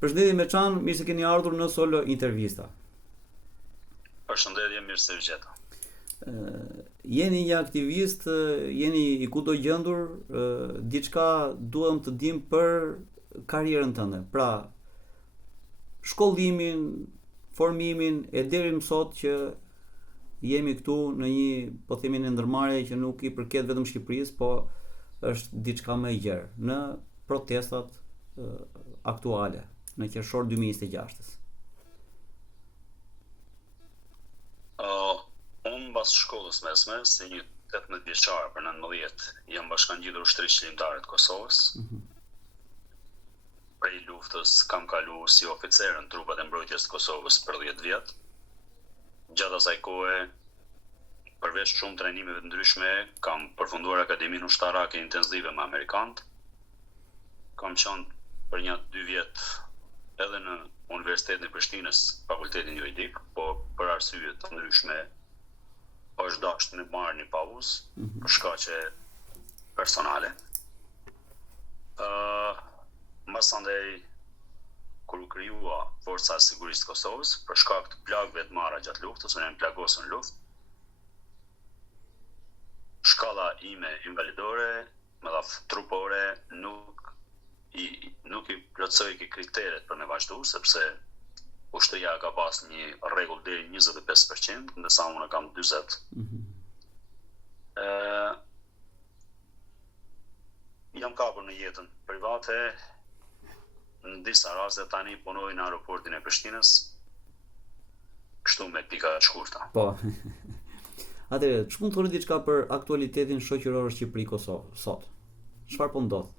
Përshëndetje Meçan, mirë se keni ardhur në Solo Intervista. Përshëndetje, mirë se u gjeta. Jeni një aktivist, jeni i kudo gjendur, diçka duam të dim për karrierën tënde. Pra, shkollimin, formimin e deri më sot që jemi këtu në një, po themi, në ndërmarrje që nuk i përket vetëm Shqipërisë, po është diçka më e gjerë në protestat aktuale në qershor 2026. Unë pas shkollës mesme, si një 18 vjeçar për 19, jam bashkangjitur ushtrisë qëllimtare të Kosovës. Prej luftës kam kaluar si oficer në trupat e mbrojtjes të Kosovës për 10 vjet. Gjatë asaj kohe, përveç shumë trajnimeve të ndryshme, kam përfunduar akademinë ushtarake intensive me amerikanët. Kam qenë për 1-2 vjet edhe në Universitetin e Prishtinës, fakultetin juridik, po për arsye të ndryshme është dashur të marr një pauzë për shkaqe personale. Mbas andaj kur u krijua Forca e Sigurisë të Kosovës për shkak të plagëve të marra gjatë luftës, unë jam plagosur në luftë. Shkalla ime invalidore, me dha trupore, nuk i plotësoi kriteret për me vazhdu, sepse ushtria ka pas një rregull deri 25%, ndërsa unë kam 40%. Jam kapur në jetën private, në disa raste tani punoj në aeroportin e Prishtinës, kështu me pika të shkurta. Po. Atëherë, ç'mund të thoni diçka për aktualitetin shoqëror Shqipëri-Kosovë sot? Çfarë po ndodh?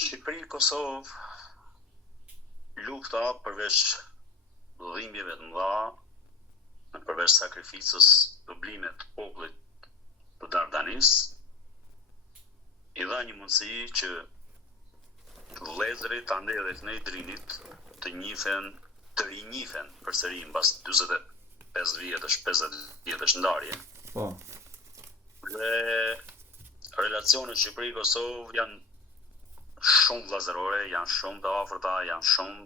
Shqipëri-Kosovë, lufta përveç dhimbjeve të mëdha, përveç sakrificës publime të popullit të Dardanis, i dha një mundësi që vëllezërit andej edhe të Drinit të rinjifen përsëri mbas 50 vjetësh ndarje. Po. Dhe relacionet Shqipëri-Kosovë janë shumë vllazërore, janë shumë të afërta, janë shumë,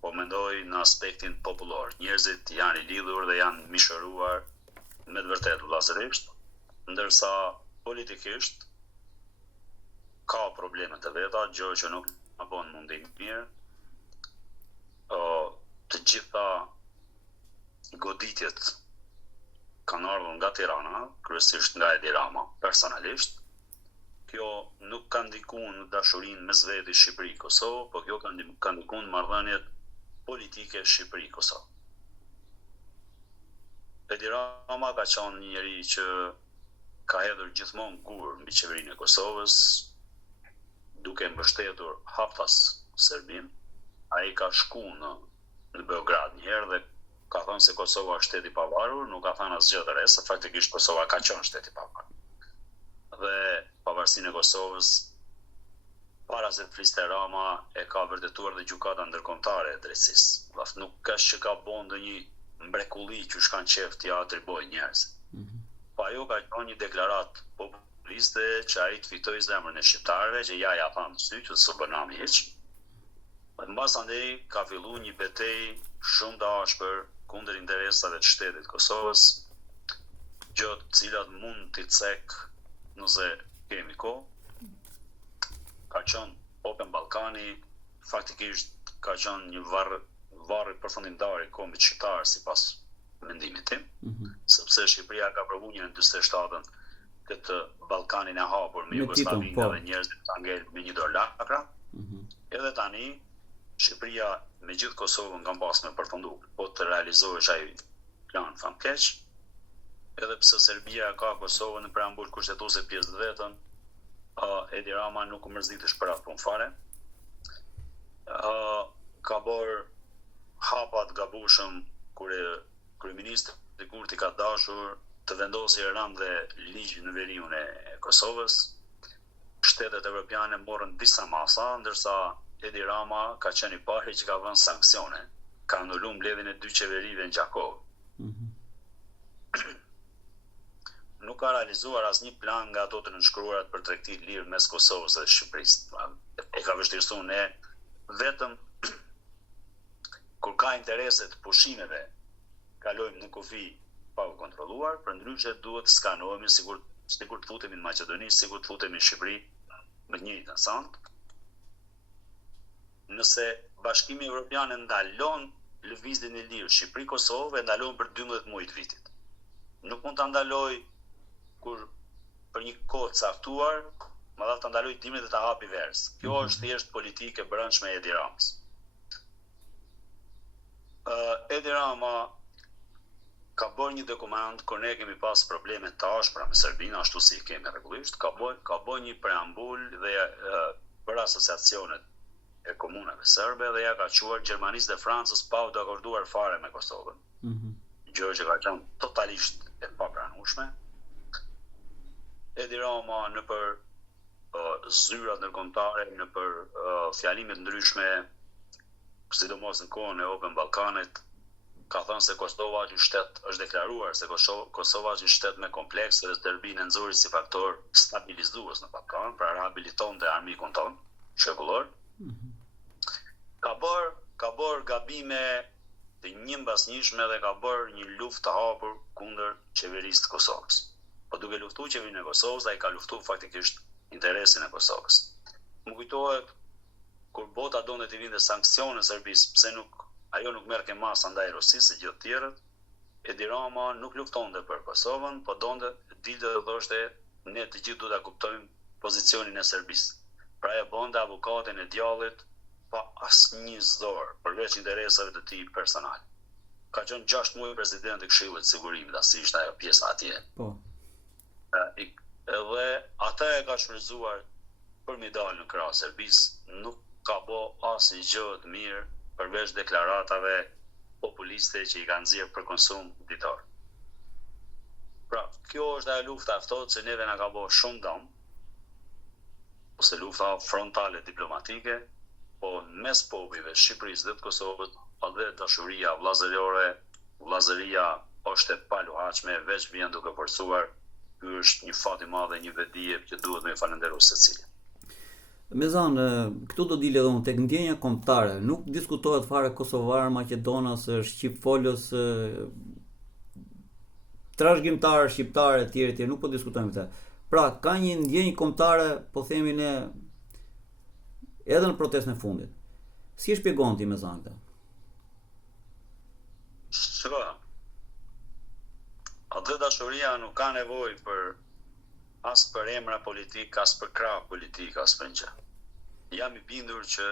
po mendoj në aspektin popullor. Njerëzit janë i lidhur dhe janë mishëruar me të vërtetë vllazërisht, ndërsa politikisht ka probleme të veta, gjë që nuk na bën mundim mirë. Të gjitha goditjet kanë ardhur nga Tirana, kryesisht nga Edi Rama, personalisht. Kjo nuk ka ndikuar në dashurinë mes vetë Shqipëri-Kosovë, por kjo ka ndikuar në marrëdhëniet politike Shqipëri-Kosovë. Edi Rama ka qenë një njeri që ka hedhur gjithmonë gur mbi qeverinë e Kosovës, duke mbështetur haptas Serbinë. Ai ka shkuar në Beograd një herë dhe ka thënë se Kosova është shteti i pavarur, nuk ka thënë asgjë të re, se faktikisht Kosova ka qenë shteti i pavarur. Dhe pavarësinë e Kosovës, para se të fliste Rama, e ka vërtetuar dhe gjykata ndërkombëtare e drejtësisë. Nuk ka që ka bën ndonjë mrekulli që shkan qef t'ja atriboj njerëz. Po ajo ka qenë një deklaratë populiste që ai të fitoi zemrën e shqiptarëve, që ja thanë sy që s'u bëna hiç. Mbas andej ka filluar një betejë shumë të ashpër kundër interesave të shtetit Kosovës, gjë të cilat mund t'i cek nëse kemi kohë. Ka qenë Open Ballkani, faktikisht ka qenë një varri përfundimtar i kombit shqiptar sipas mendimit tim, sepse Shqipëria ka provuar në 47-ën këtë Ballkanin e hapur me Jugosllavinë dhe njerëzit ta ngel me një dorë lakra. Edhe tani Shqipëria me gjithë Kosovën ka pas me përfundu, po të realizohesh ai plan famkeq. Edhe pse Serbia ka Kosovën në preambull kushtetuese pjesë vetën, Edi Rama nuk u mërzitesh për atë punë fare. Ka bërë hapa të gabueshëm kur kryeministri Kurti ka dashur të vendosë rënd dhe ligj në veriun e Kosovës. Shtetet evropiane morën disa masa, ndërsa Edi Rama ka qenë i pari që ka vënë sanksione. Ka anulluar mbledhjen e 2 qeverive në Gjakov. Nuk ka realizuar asnjë plan nga ato të nënshkruarat për tregti lirë mes Kosovës dhe Shqipërisë. E ka vështirësuar ne vetëm kur ka interese të pushimeve kalojmë në kufi pa u kontrolluar, përndryshe duhet të skanohemi sigur të futemi në Maqedoni, sigur të futemi në Shqipëri me të njëjtën sant. Nëse Bashkimi Evropian e ndalon lëvizjen e lirë Shqipëri-Kosovë, e ndalon për 12 muaj të vitit. Nuk mund ta ndaloj kur për një kohë caktuar, madje ta ndaloj dimrin dhe ta hapi vers. Kjo është thjesht politikë e brendshme e Edi Ramës. Edi Rama ka bërë një dokument kur ne kemi pas probleme të ashpra me Serbinë, ashtu si i kemi rregullisht, ka bërë një preambul dhe për asociacionet e komunave serbe dhe ja ka quar Gjermanisë dhe Francës pa u dakorduar fare me Kosovën. Gjë që ka qenë totalisht e papranueshme. Edi Rama në për zyrat ndërkombëtare, në për fjalimet ndryshme, sidomos në kohën e Open Ballkanit, ka thënë se Kosova është një shtet, është deklaruar se Kosova është një shtet me komplekse dhe Serbia nxori si faktor stabilizues në Ballkan, pra rehabiliton dhe armikun ton shekullor. Ka bërë gabime të njëmbasnjshme dhe ka bërë një luftë të hapur kundër qeverisë të Kosovës. Po duke luftuar qeverinë e Kosovës, ai ka luftuar faktikisht interesin e Kosovës. Më kujtohet kur bota donte të vinte sanksione në Serbisë, pse ajo nuk merr ke masa ndaj Rusisë se gjithë tjerët, Edi Rama nuk luftonte për Kosovën, po donte dilte dhe thoshte ne të gjithë duhet ta kuptojmë pozicionin e Serbisë. Pra e bonte avokatin e djallit pa asnjë zor, përveç interesave të tij personale. Ka qenë 6 muaj president i Këshillit të Sigurimit, asi ishte ajo pjesa atje. Po. Edhe ata e ka shfrytzuar për mi dalë në krah Serbisë, nuk ka bo asnjë gjë të mirë përveç deklaratave populiste që i kanë nxjerrë për konsum ditor. Pra, kjo është ajo lufta e ftohtë që neve na ka bërë shumë dëm, ose lufta frontale diplomatike, po mes popujve Shqipërisë dhe të Kosovës, edhe dashuria vllazëria është e paluhatshme, veç vjen duke forcuar. Ky është një fat i madh dhe një vedije që duhet me falënderu secili. Mezan, këtu do dile edhe unë tek ndjenja kombëtare, nuk diskutohet fare kosovar, maqedonas, shqipfolës, trashëgimtar shqiptar e tjerë, nuk po diskutojmë këtë. Pra, ka një ndjenjë kombëtare, po themi ne, edhe në protestën e fundit. Si e shpjegon ti Mezan këtë? Atë dashuria nuk ka nevojë as për emra politik, as për krah politik, as për gjë. Jam i bindur që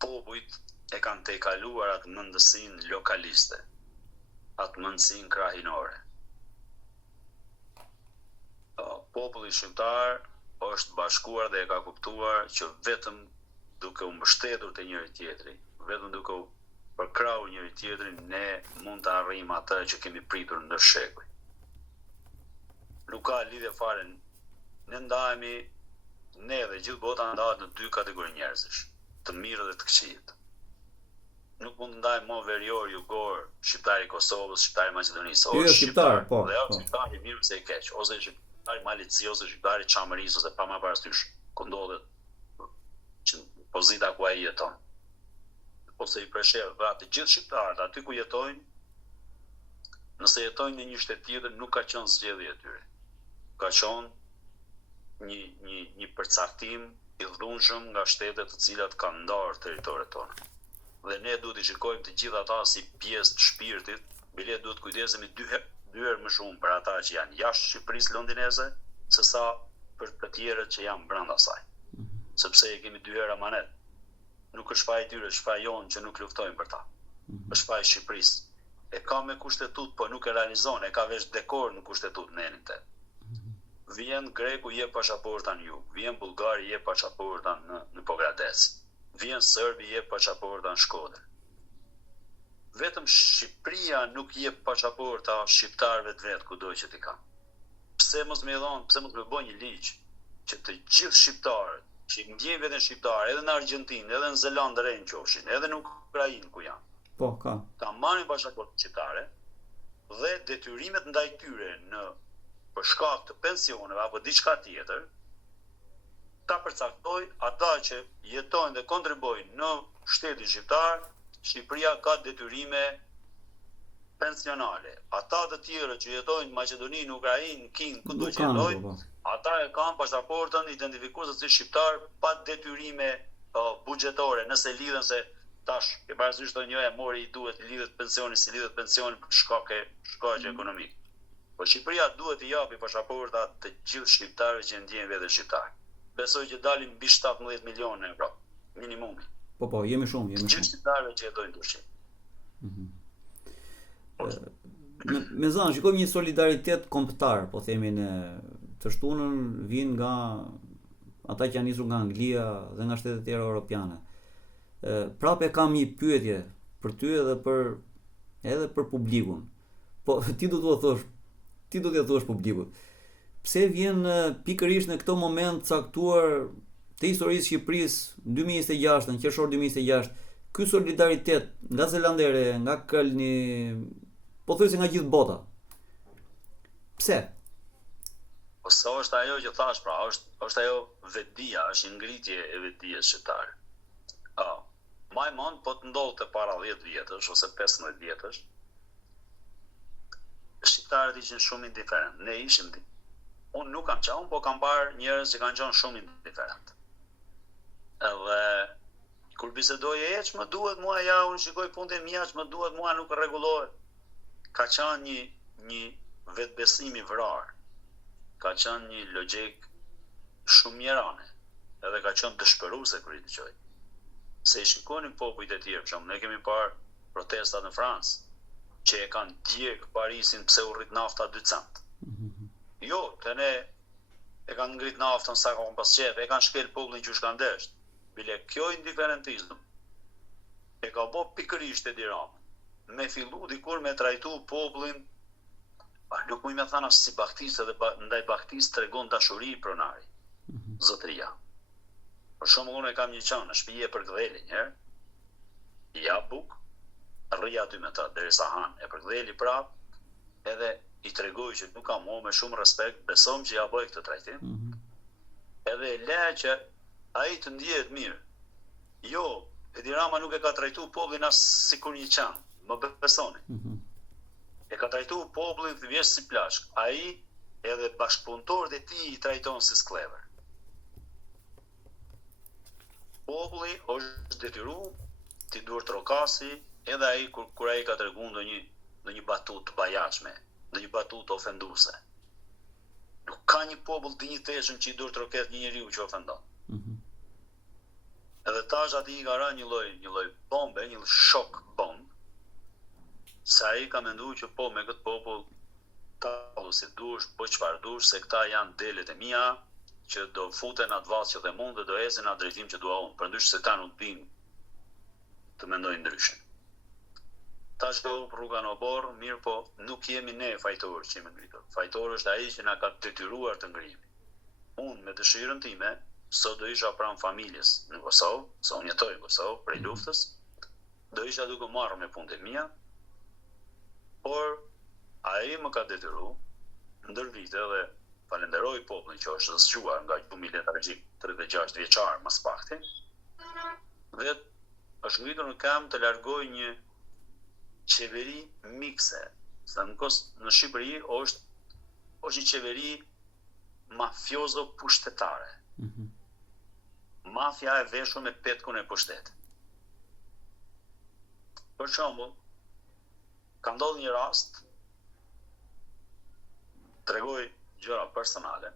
popujt e kanë tejkaluar atë mendësinë lokaliste, atë mendësinë krahinore. Populli shqiptar është bashkuar dhe e ka kuptuar që vetëm duke u mbështetur te njëri tjetri, vetëm duke u përkrahur njëri tjetrin, ne mund të arrijmë atë që kemi pritur në shekuj. Nuk ka lidhje fare. Ne ndahemi, ne dhe gjithë bota ndahet në 2 kategori njerëzish, të mirë dhe të këqijt. Nuk mund të ndajmë mo verior, jugor, shqiptari Kosovës, shqiptari Maqedonisë, ose shqiptar, po. Dhe ose shqiptari mirë ose i keq, ose shqiptari malici, ose shqiptari çamërisë, ose pa më parasysh ku ndodhet që pozita ku ai jeton. Ose i preshevë, pra të gjithë shqiptarët aty ku jetojnë, nëse jetojnë në një shtet tjetër, nuk ka qenë zgjedhje e tyre. Ka qenë një përcaktim i dhunshëm nga shtetet të cilat kanë ndarë territoret tona. Dhe ne duhet i shikojmë të gjithë ata si pjesë të shpirtit, bile duhet kujdesemi 2 herë më shumë për ata që janë jashtë Shqipërisë londineze, sesa për të tjerët që janë brenda saj. Sepse e kemi 2 herë amanet. Nuk është faji tyre, është faji jonë që nuk luftojmë për ta. Është faji Shqipërisë. E ka me kushtetut, po nuk e realizon, e ka veç dekor në kushtetut në enin të. Vjen Greku je pasaporta në jug, vjen Bullgari je pasaporta në Pogradec, vjen Serbi je pasaporta në Shkodër. Vetëm Shqipëria nuk je pasaporta shqiptarëve të vetë kudo që t'i ka. Pse mos më bëj një ligj që të gjithë shqiptarët që ndjejnë veten shqiptare, edhe në Argjentinë, edhe në Zelandë re qofshin, edhe në Ukrainë ku janë. Po, ka. Ta marrin pasaportë shqiptare dhe detyrimet ndaj tyre për shkak të pensioneve apo diçka tjetër, ta përcaktoj ata që jetojnë dhe kontribuojnë në shtetin shqiptar. Shqipëria ka detyrime pensionale. Ata të tjerë që jetojnë në Maqedoni, në Ukrainë, në Kinë, kudo që jetojnë, ata e kanë pasaportën identifikuese si shqiptar pa detyrime buxhetore, nëse lidhen se tash e parasysh të njëja mori i duhet lidhet pensioni si lidhet pensioni për shkaqe ekonomike. Po Shqipëria duhet të japi pasaporta të gjithë shqiptarëve që ndjejnë veten shqiptar. Besoj që dalin mbi 17 milionë euro minimumi. Po, jemi shumë. Gjithë shqiptarëve që jetojnë në Shqipëri. Me zanë, shikojmë një solidaritet kombëtar, po themi në të shtunën vinë nga ata që janë nisur nga Anglia dhe nga shtetet tjera europiane. Prapë kam një pyetje për ty edhe për publikun. Po ti do t'ia thuash publikut. Pse vjen pikërisht në këtë moment caktuar të historisë Shqipërisë 2026, në qershor 2026, ky solidaritet nga Zelandere, nga Kölni, po thuajse nga gjithë bota. Pse? Po sa është ajo që thash, pra, është ajo vetdia, është ngritje e vetdijes shqiptare. Më mund po të ndodhte para 10 vjetësh ose 15 vjetësh. Shqiptarët ishin shumë indiferent. Ne ishim. Unë nuk kam qenë, po kam parë njerëz që kanë qenë shumë indiferent. Edhe kur bisedoj e që më duhet mua, unë shikoj punën e mia, që më duhet mua nuk rregullohet. Ka qenë një vetbesim i vrarë. Ka qenë një logjik shumë mjerane. Edhe ka qenë dëshpëruese kur i dëgjoj. Se i shikonin popujt e tjerë, për shembull, ne kemi parë protestat në Francë, që e kanë djeg Parisin pse u rrit nafta 2 cent. Jo, të ne e kanë ngrit naftën sa ka pas qef, e kanë shkel popullin që shkan desht. Bile kjo indiferentizëm e ka bo pikërisht Edi Rama. Me fillu dikur me trajtu popullin, nuk mujme thana si baktisë edhe ndaj baktisë tregon dashuri pronari, zotëria. Për shumë unë e kam një qanë në shtëpi për Gdheli njerë, ja buk, rrija aty me ta, derisa han, e për Gdheli prap, edhe i tregoj që nuk kam me shumë respekt, besom që ja bëj këtë trajtim, edhe e le që ai të ndjehet mirë. Jo, Edi Rama nuk e ka trajtu popullin as sikur një qanë, më besoni. E ka trajtu popullin thjesht si plashk. Ai edhe bashkëpunëtorët e tij i trajton si sklever. Populli është detyruar të duhet trokasi, edhe ai kur ai ka treguar ndonjë batutë të bajashme, ndonjë batutë ofenduese. Nuk ka një popull dinjiteshëm që i duhet troket një njeriu që ofendon. Edhe tash aty i ka rënë një lloj bombe, një shok bomb. Se ai ka menduar që po me këtë popull tallu si dush, po çfarë dush, se këta janë delet e mia, që do futen atë vallë që dhe mund dhe do ecën atë drejtim që dua unë, përndryshe se ta nuk din të mendojnë ndryshe. Tash do rruga në borë, mirë po nuk jemi ne fajtorë që jemi ngritur. Fajtorë është ai që na ka detyruar të ngrihemi. Unë me dëshirën time, sot do isha pranë familjes në Kosovë, se unë jetoj në Kosovë prej luftës, do isha duke marrë me punët e mia, por ai më ka detyruar ndër vite dhe falenderoj popullin që është zgjuar nga gjumi letargjik 36 vjeçar mas pakti, dhe është ngritur në kam të largoj një qeveri mikse. Se në Shqipëri është një qeveri mafiozo pushtetare. Mafia e veshur me petkun e pushtetit. Për shembull, ka ndodhur një rast, tregoj gjëra personale,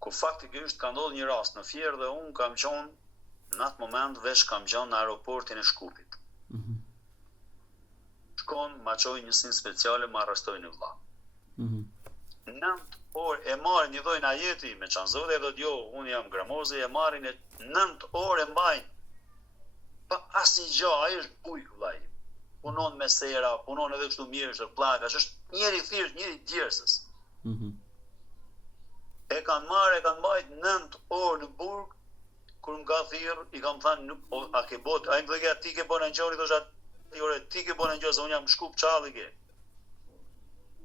ku faktikisht ka ndodhur një rast në Fier dhe unë kam qenë në atë moment kam qenë në aeroportin e Shkupit. Shkon, ma qoj njësin speciale, ma arrestoj një vlla. 9 orë e marrin një dhojnë ajeti me qanzode, dhe jo, unë jam gramoze, e marrin 9 orë e mbajnë. Pa asnjë gjë, ai është bujk vllai. Punon me sera, punon edhe kështu mirë, është plakash, është njëri thjesht, njëri djersës. E kanë mbajt 9 orë në burg, kur më ka thirr, i kam thënë, a ke bot, ai më thotë ti ke bën angjoni, thosh atë, ti ke bën angjoni, se unë jam Shkup çalli ke.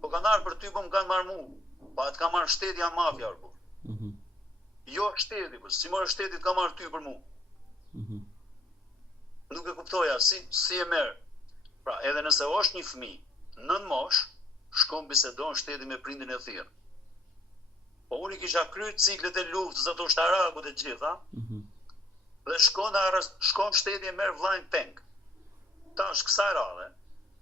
Po kanë ardhur për ty, po më kanë marrë mua. Po atë ka marrë shteti, janë mafia orë. jo shteti, po si morë shtetit ka marrë ty për mua. Nuk e kuptoja si e merr. Pra, edhe nëse është një fëmijë 9 mosh, shkon bisedon shteti me prindin e thirr. Po unë kisha kryer ciklet e luftës ato ushtarakut e gjitha. Dhe shkon shteti e merr vllajën peng. Tash kësaj radhe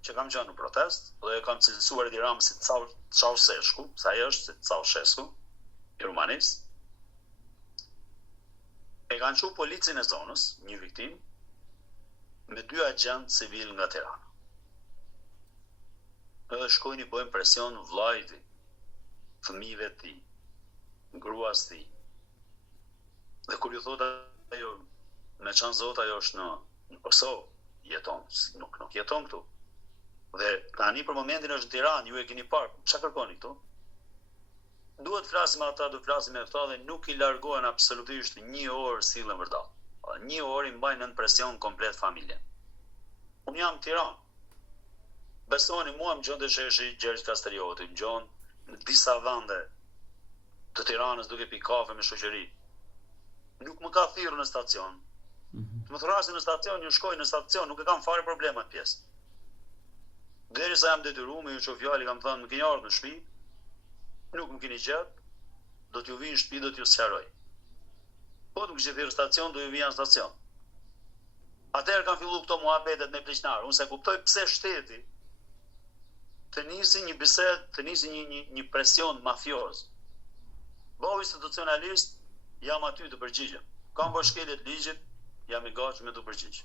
që kam qenë në protest dhe kam cilësuar Edi Ramën si Ceausescu, sa ai është si Ceausescu, i Rumanisë. E kanë çu policin e zonës, një viktim, me 2 agent civil nga Tirana. Edhe shkojnë i bëjmë presion vllajt, fëmijëve të tij, gruas të tij. Dhe kur ju thotë ajo, me çan zot ajo është në Kosovë, jeton, nuk jeton këtu. Dhe tani për momentin është në Tiranë, ju e keni parë, çfarë kërkoni këtu? Duhet flasim me ata, duhet flasim me këta dhe nuk i largohen absolutisht 1 orë sillen vërtet. 1 orë i mbajnë në presion komplet familjen. Unë jam në Tiranë. Besoni mua më gjon të sheshi Gjergj Kastrioti, më gjon në disa vende të Tiranës duke pi kafe me shoqëri. Nuk më ka thirrur në stacion. Të më thrasin në stacion, ju shkoj në stacion, nuk e kam fare problema në pjesë. Derisa jam detyruar me ju çu fjalë, kam thënë më keni ardhur në shtëpi, nuk më keni gjetë, do t'ju vi në shtëpi, do t'ju sqaroj. Po të më kishte thirrur stacion, do ju vija në stacion. Atëherë kanë filluar këto muhabetet me pleqnar. Unë se kuptoj pse shteti të nisi një bisedë, të nisi një presion mafioz. Bëu institucionalist, jam aty të përgjigjem. Kam bashkëlet ligjit, jam i gatshëm të përgjigj.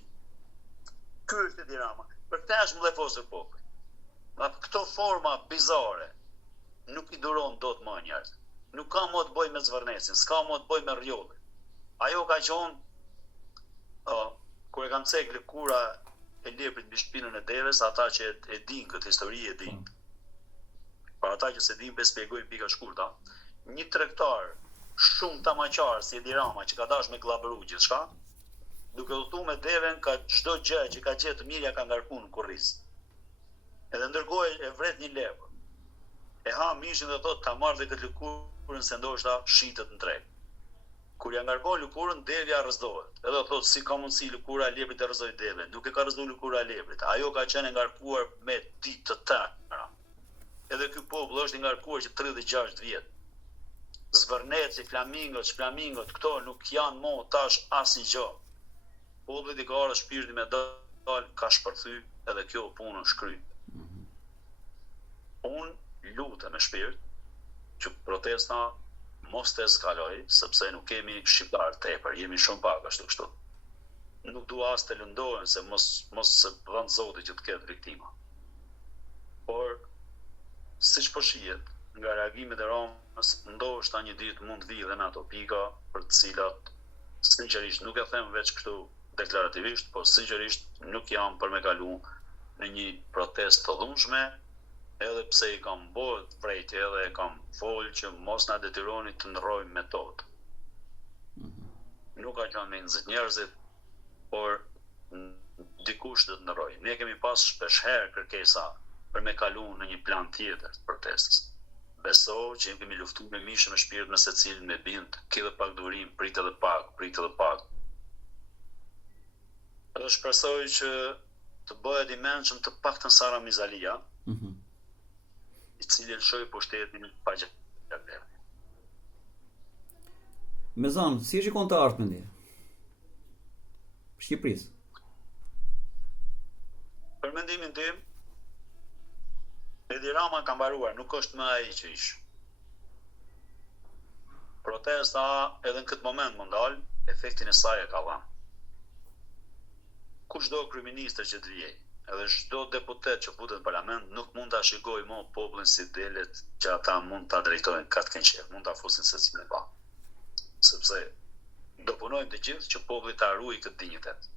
Ky është Edi Rama. Për këtë është mbledhosur populli. Këto forma bizare nuk i duron dot më njerëz. Nuk ka më të bëjë me Zvërnesin, s'ka më të bëjë me Rjollin. Ajo ka qenë kur e kam cek lëkura e leprit mbi shpinën e devës, ata që e din këtë histori e din. Për ata që se din, pe shpjegoj pika shkurta. Një tregtar shumë tamaqar si Edi Rama që ka dash me glabëru gjithçka, duke udhëtuar me devën ka çdo gjë që ka gjetë mirja ka ngarkuar në kurriz. Edhe ndërkohë e vret një lepër. E ha mishin dhe thot ta marrë dhe këtë lëkurën se ndoshta shitet në treg. Kur ja ngarkon lëkurën, devja rrëzohet. Edhe thot si ka mundësi lëkura e leprit të rrëzojë devën. Nuk e ka rrëzuar lëkura e leprit. Ajo ka qenë e ngarkuar me ditë të tëra. Edhe ky popull është i ngarkuar që 36 vjet. Zvërneci, flamingot, këto nuk janë mo tash asnjë. Populli i ka ardhur shpirti me dal, ka shpërthy edhe kjo punë është kry. Unë lutem me shpirt që protesta mos të eskaloj, sepse nuk kemi shqiptar tepër, jemi shumë pak ashtu kështu. Nuk dua as të lëndohen se mos se vend Zoti që të ketë viktima. Por siç po shihet nga reagimet e Romës, ndoshta një ditë mund të vijë dhe në ato pika për të cilat sinqerisht nuk e them veç kështu deklarativisht, por sinqerisht nuk jam për me kalu në një protestë të dhunshme, edhe pse i kam bërë vrejtje edhe e kam folë që mos na detyroni të ndrojmë metodë. Nuk ka qenë me nxit njerëzit, por dikush do të ndrojë. Ne kemi pas shpeshherë kërkesa për me kalu në një plan tjetër të protestës. Besoj që kemi luftuar me mishë me shpirt me secilin me bind, ki dhe pak durim, prit edhe pak. Edhe shpresoj që të bëhet i mençëm të paktën Sara Mizalia, i cili lëshoi pushtetin pa gjatë. Me zanë, si e shikon të ardhmen ti? Shqipërisë. Për mendimin tim, Edi Rama ka mbaruar, nuk është më ai që ish. Protesta edhe në këtë moment më ndal, efektin e saj e ka dhënë. Kushdo kryeministër që të vijë, edhe çdo deputet që futet në parlament nuk mund ta shikojë më popullin si delet që ata mund ta drejtojnë katë kënqef, mund ta fusin secilin pa. Sepse do punojmë të gjithë që populli ta ruajë këtë dinjitet.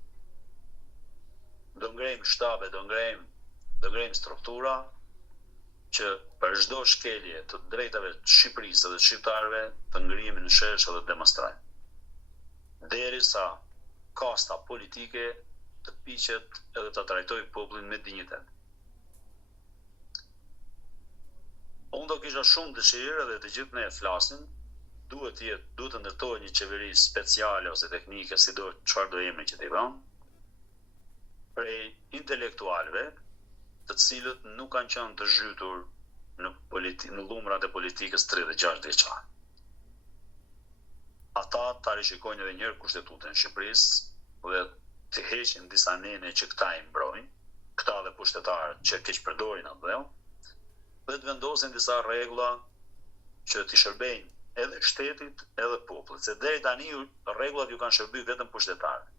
Do ngrejmë shtabe, do ngrejmë struktura që për çdo shkelje të drejtave të Shqipërisë dhe të shqiptarëve të ngrihemi në shesh dhe të demonstrojmë. Derisa kasta politike të piqet edhe të trajtoj popullin me dinjitet. Unë do kisha shumë dëshirë edhe të gjithë ne flasin duhet të ndërtohet një qeveri speciale ose teknike, si do çfarë do emri që t'i vëmë, prej intelektualëve, të cilët nuk kanë qenë të zhytur në dhumrat e politikës 36 vjeçare. Ata ta rishikojnë edhe njërë kushtetutën e Shqipërisë dhe të heqin disa nene që këta i mbrojnë, këta dhe pushtetarët që keq përdorin atë dhe të vendosin disa rregulla që t'i shërbejnë edhe shtetit edhe popullit, se deri tani rregullat ju kanë shërbyer vetëm pushtetarëve.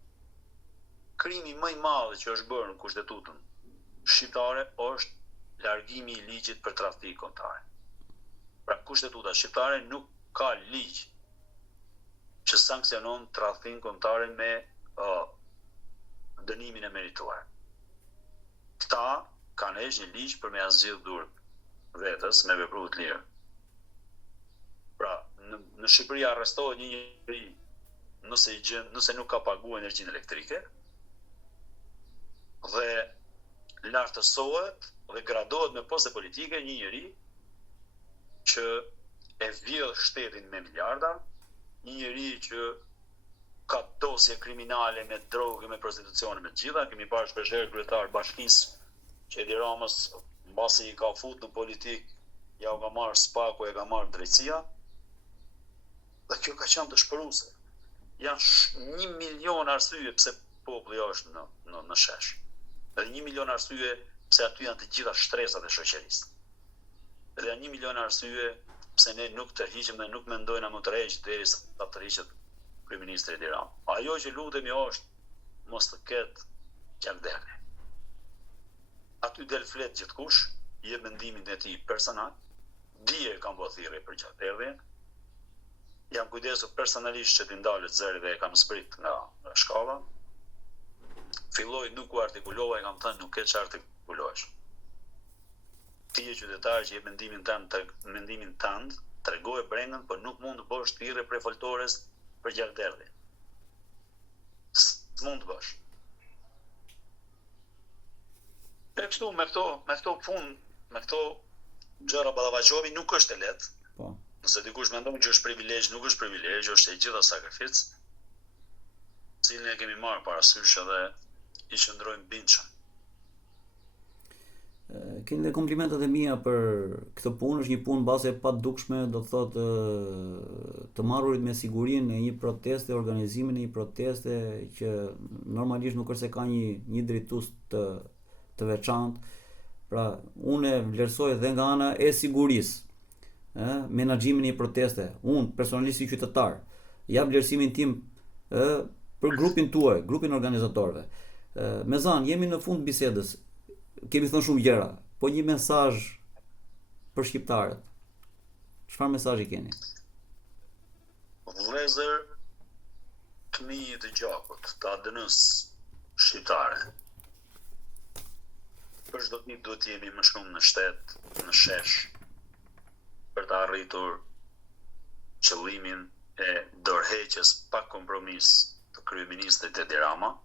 Krimi më i madh që është bërë në kushtetutën shqiptare është largimi i ligjit për trafikun kombëtar. Pra kushtetuta shqiptare nuk ka ligj që sankcionon trafikun kombëtar me dënimin e merituar. Këta kanë heqë një ligj për me ia zgjidhur durp vetës me vepru të lirë. Pra, në Shqipëri arrestohet një njeri nëse nuk ka paguar energjinë elektrike dhe lartësohet dhe gradohet me poste politike një njeri që e vjedh shtetin me miliarda, një njeri që ka dosje kriminale me drogë, me prostitucione, me gjitha. Kemi parë shpeshherë kryetar bashkisë që Edi Ramës mbasi i ka fut në politik, ja u ka marrë spaku, e ka marrë drejtësia. Dhe kjo ka qenë të shpëruese. Janë 1 milion arsye pse populli është në shesh. Dhe 1 milion arsye pse aty janë të gjitha shtresat e shoqërisë. Dhe janë 1 milion arsye pse ne nuk tërhiqem dhe nuk mendojnë më të rreq derisa ta tërhiqet kryeministri Edi Rama. Ajo që lutemi është mos të ketë gjakderdhje. Aty del flet gjithkush, jep mendimin e tij personal, dije kam bërë thirrje për gjakderdhje. Jam kujdesur personalisht që t'i ndalet zëri dhe e kam zbrit nga shkalla. Filloj nuk u artikulova, e kam thënë nuk e që artikulohesh. Ti je qytetar që jep mendimin tënd, tregoje brengën, por nuk mund të bësh thirrje prej foltores për gjakderdhje. S'mund të bësh. E kështu me këto punë, me këto gjëra ballavaçovi nuk është e lehtë. Po. Nëse dikush mendon që është privilegj, nuk është privilegj, është e gjitha sakrificë, cilën e kemi marrë parasysh edhe i qëndrojmë bindshëm. Keni dhe komplimentat e mia për këtë punë, është një punë base e padukshme, do të thotë të marrurit me sigurinë e një proteste, organizimin e një proteste që normalisht nuk është se ka një drejtues të veçantë. Pra, unë e vlerësoj dhe nga ana e sigurisë, menaxhimin e një proteste. Unë personalisht si qytetar jap vlerësimin tim për grupin tuaj, grupin organizatorëve. Me zan, jemi në fund bisedës. Kemi thënë shumë gjëra, po një mesazh për shqiptarët. Çfarë mesazhi keni? Vëllezër, fëmijë të gjakut, të ADN-s shqiptare. Për çdo ditë duhet të jemi më shumë në shtet, në shesh, për të arritur qëllimin e dorëheqjes pa kompromis të kryeministrit Edi Rama.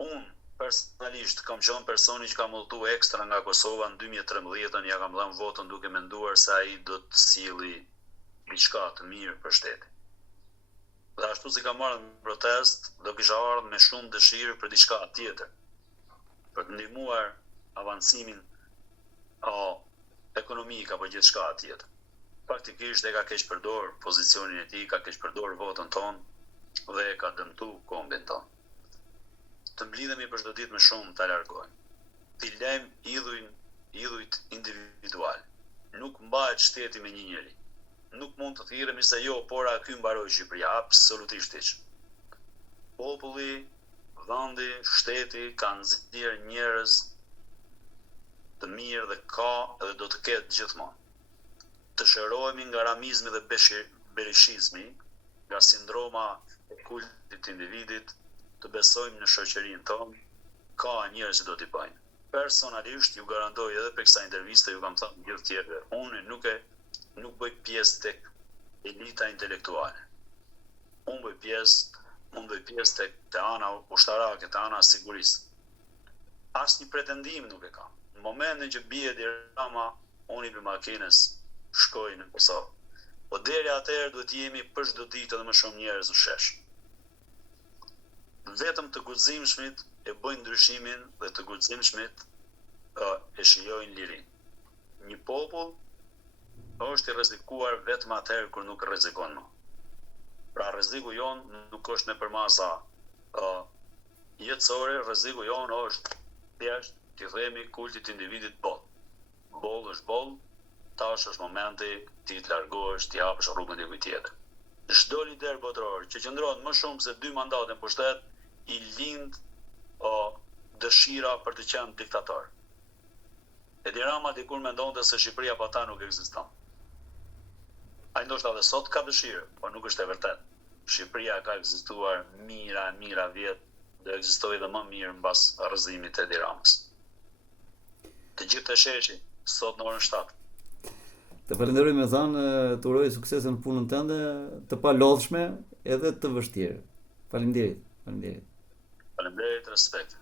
Unë personalisht kam qenë personi që ka udhëtu ekstra nga Kosova në 2013, ja kam dhënë votën duke menduar se ai do të silli diçka të mirë për shtetin. Dhe ashtu si kam ardhur në protest, do kisha ardhur me shumë dëshirë për diçka tjetër, për të ndihmuar avancimin ekonomik apo gjithçka tjetër. Faktikisht e ka keq përdor pozicionin e tij, ka keq përdor votën tonë dhe e ka dëmtu kombin tonë. Të mblidhemi për çdo ditë më shumë ta largojmë. T'i lejmë idhujt individual. Nuk mbahet shteti me një njeri. Nuk mund të thirremi se jo, por ky mbaroi Shqipëria, absolutisht hiç. Populli, vendi, shteti kanë nxjerrë njerëz të mirë dhe ka dhe do të ketë gjithmonë. Të shërohemi nga ramizmi dhe berishizmi, nga sindroma e kultit të individit, të besojmë në shoqërinë tonë, ka njerëz që do t'i bëjnë. Personalisht ju garantoj edhe për kësaj interviste ju kam thënë gjithë tjerëve, unë nuk bëj pjesë tek elita intelektuale. Unë bëj pjesë tek ana ushtarake, tek ana sigurisë. Asnjë pretendim nuk e kam. Në momentin që bie Edi Rama, unë i për makinës shkoj në Kosovë. Po deri atëherë duhet jemi për çdo ditë edhe më shumë njerëz në shesh. Vetëm të guximshmit e bëjnë ndryshimin dhe të guximshmit e shijojnë lirinë. Një popull është i rrezikuar vetëm atëherë kur nuk rrezikon më. Pra rreziku jon nuk është nëpër masa jetësore, rreziku jon është thjesht t'i themi kultit të individit boll. Boll është boll, tash është momenti ti të largohesh, t'i hapësh rrugën dikujt tjetër. Çdo lider botëror që qëndron më shumë se 2 mandate në pushtet i lind dëshira për të qenë diktator. Edi Rama dikur mendonte se Shqipëria pa ta nuk ekziston. Ai ndoshta edhe sot ka dëshirë, por nuk është e vërtetë. Shqipëria ka ekzistuar mira vjet dhe ekzistoi edhe më mirë mbas rrëzimit të Edi Ramës. Të gjithë të sheshi sot në orën 7. Të falenderoj me thanë, të uroj sukses në punën tënde, të palodhshme edhe të vështirë. Faleminderit. Faleminderit, respekt.